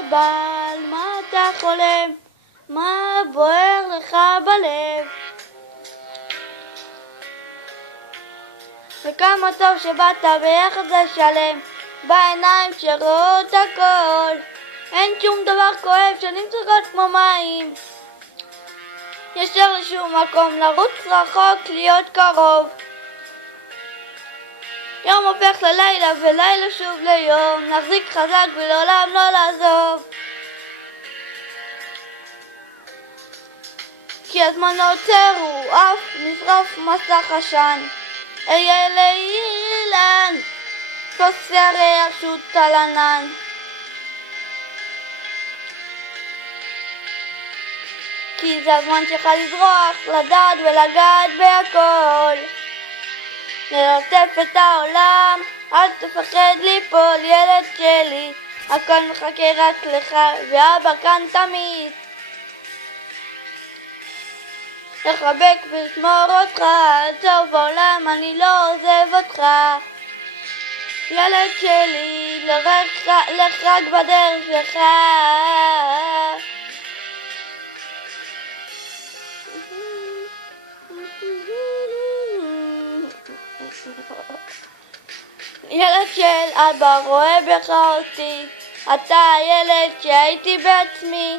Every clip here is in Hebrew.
אבא, על מה אתה חולם? מה בוער לך בלב? וכמה טוב שבאת ביחד לשלם, בעיניים שרואות הכל. אין שום דבר כואב שנמשכות כמו מים, ישר לשום מקום, לרוץ רחוק, להיות קרוב. יום הופך ללילה ולילה שוב ליום, להחזיק חזק ולעולם לא לעזוב. כי הזמן לא עוצר, הוא עף, נשרף מסך עשן. אהיה לאילן, כוס ירח שוט על ענן. כי זה הזמן שלך לזרוח, לדעת ולגעת בהכל, ללטף את העולם, אל תפחד ליפול ילד שלי, הכל מחכה רק לך ואבא כאן תמיד. לחבק ולשמור אותך, עד סוף העולם אני לא עוזב אותך. ילד שלי, לך רק בדרך שלך. ילד של אבא רואה בך אותי, אתה הילד שהייתי בעצמי.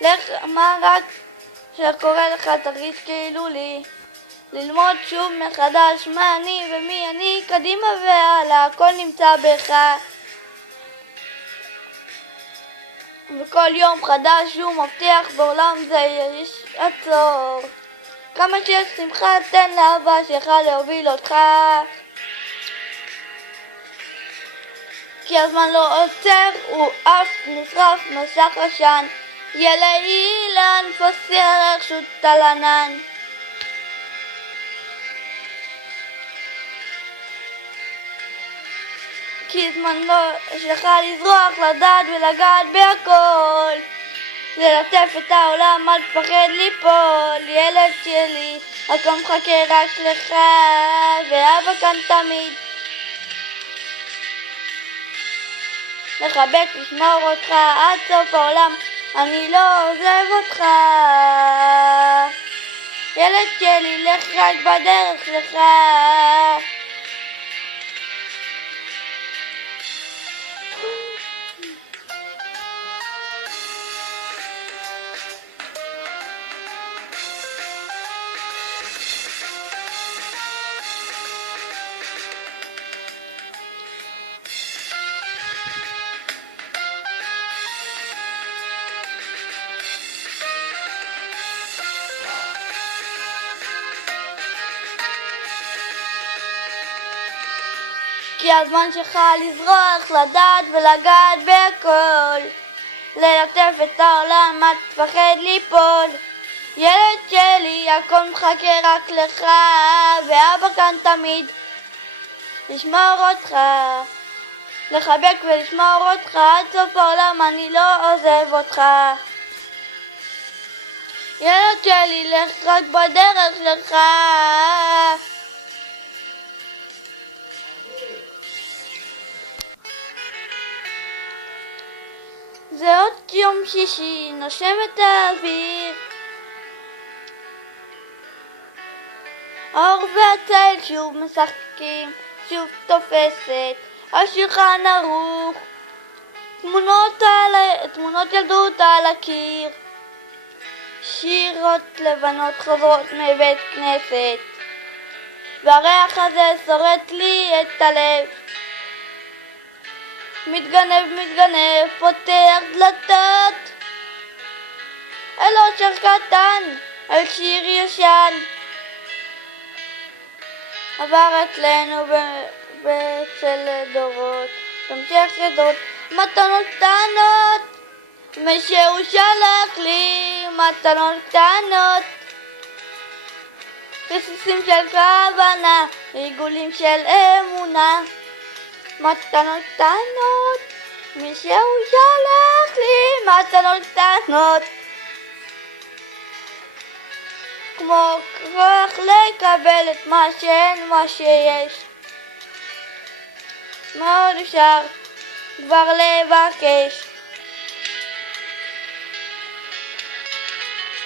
לך מה רק שקורא לך תרגיש כאילו לי, ללמוד שוב מחדש מה אני ומי אני, קדימה והלאה, הכל נמצא בך. וכל יום חדש הוא מבטיח בעולם זה יש עצור. כמה שיש שמחה תן לאהבה שלך להוביל אותך, כי הזמן לא עוצר, הוא אף נשרף מסך עשן. יהיה לאילן, כוס ירח שוט על ענן. כי הזמן לא שלך לזרוח, לדעת ולגעת בהכל, ללטף את העולם, אל תפחד ליפול ילד שלי, הכל מחכה רק לך ואבא כאן תמיד. לחבק לשמור אותך עד סוף העולם, אני לא עוזב אותך. ילד שלי, לך רק בדרך שלך. כי הזמן שלך לזרוח, לדעת ולגעת בהכל, ללטף את העולם, אל תפחד ליפול. ילד שלי, הכל מחכה רק לך, ואבא כאן תמיד לשמור אותך, לחבק ולשמור אותך, עד סוף העולם אני לא עוזב אותך. ילד שלי, לך רק בדרך שלך. זה עוד יום שישי, נושם את האוויר, האור והצל שוב משחקים, שוב תופסת השולחן ערוך, תמונות ילדות על הקיר, שירות לבנות חוזרות מבית כנסת, והריח הזה שורט לי את הלב. מתגנב, פותח דלתות אל אושר קטן, אל שיר ישן עבר אצלנו בצל דורות, תמשך ידות, מתנות קטנות משהו שלח לי, מתנות קטנות, רסיסים של כוונה, עיגולים של אמונה, מתנות קטנות, מישהו שלח לי מתנות קטנות, כמו כוח לקבל את מה שאין מה שיש. מאוד אפשר כבר לבקש.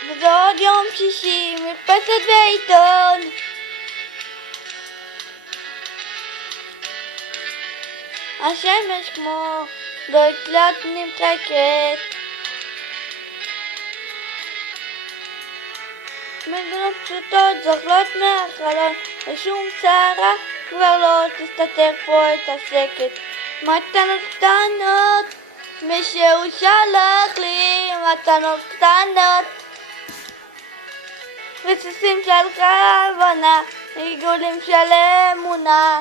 וזה עוד יום שישי, מרפסת ועיתון. השמש כמו דקלת נמחקת. מגנות פשוטות זוכלות מהחלון, ושום צערה כבר לא תסתתר פה את השקט. מתנות קטנות, מישהו שלח לי מתנות קטנות. רסיסים של כוונה, עיגולים של אמונה.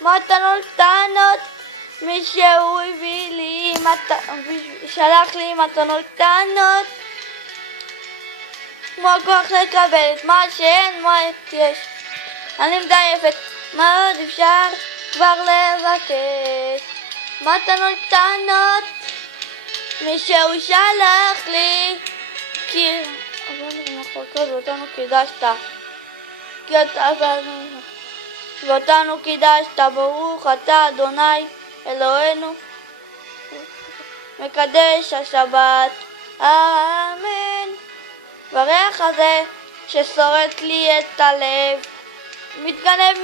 מתנות קטנות, מישהו הביא לי, שלח לי מתנות קטנות. כמו הכוח לקבל את מה שאין, מה יש. אני מדייקת, מה עוד אפשר כבר לבקש. מתנות קטנות, מישהו שלח לי. כי... ואותנו קידשת. ואותנו קידשת, ברוך אתה אדוני אלוהינו מקדש השבת, אמן. בריח הזה ששורט לי את הלב,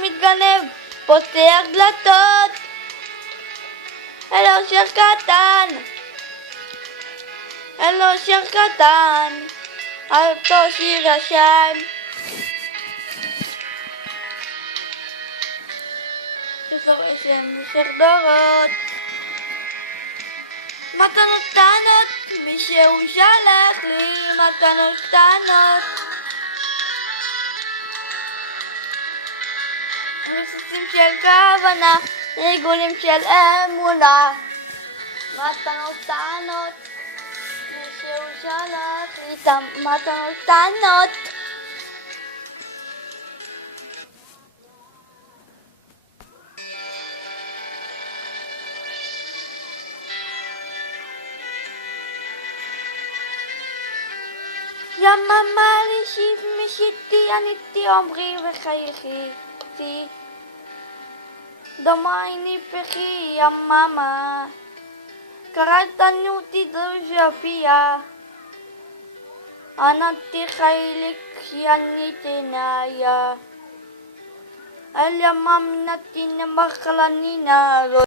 מתגנב, פותח דלתות אלו שיר קטן, אותו שיר ישן ששורש במשך דורות. מתנות קטנות, מישהו שלח לי מתנות קטנות. רסיסים של כוונה, עיגולים של אמונה. מתנות קטנות, מישהו שלח לי את המתנות קטנות. יממה לישיב משיתי עניתי עמרי וחייכי דמייני פחי יממה קראתנו תדרוש הפיה ענתי חייליק שעניתי נאיה אל ימם נתינה מחלנינה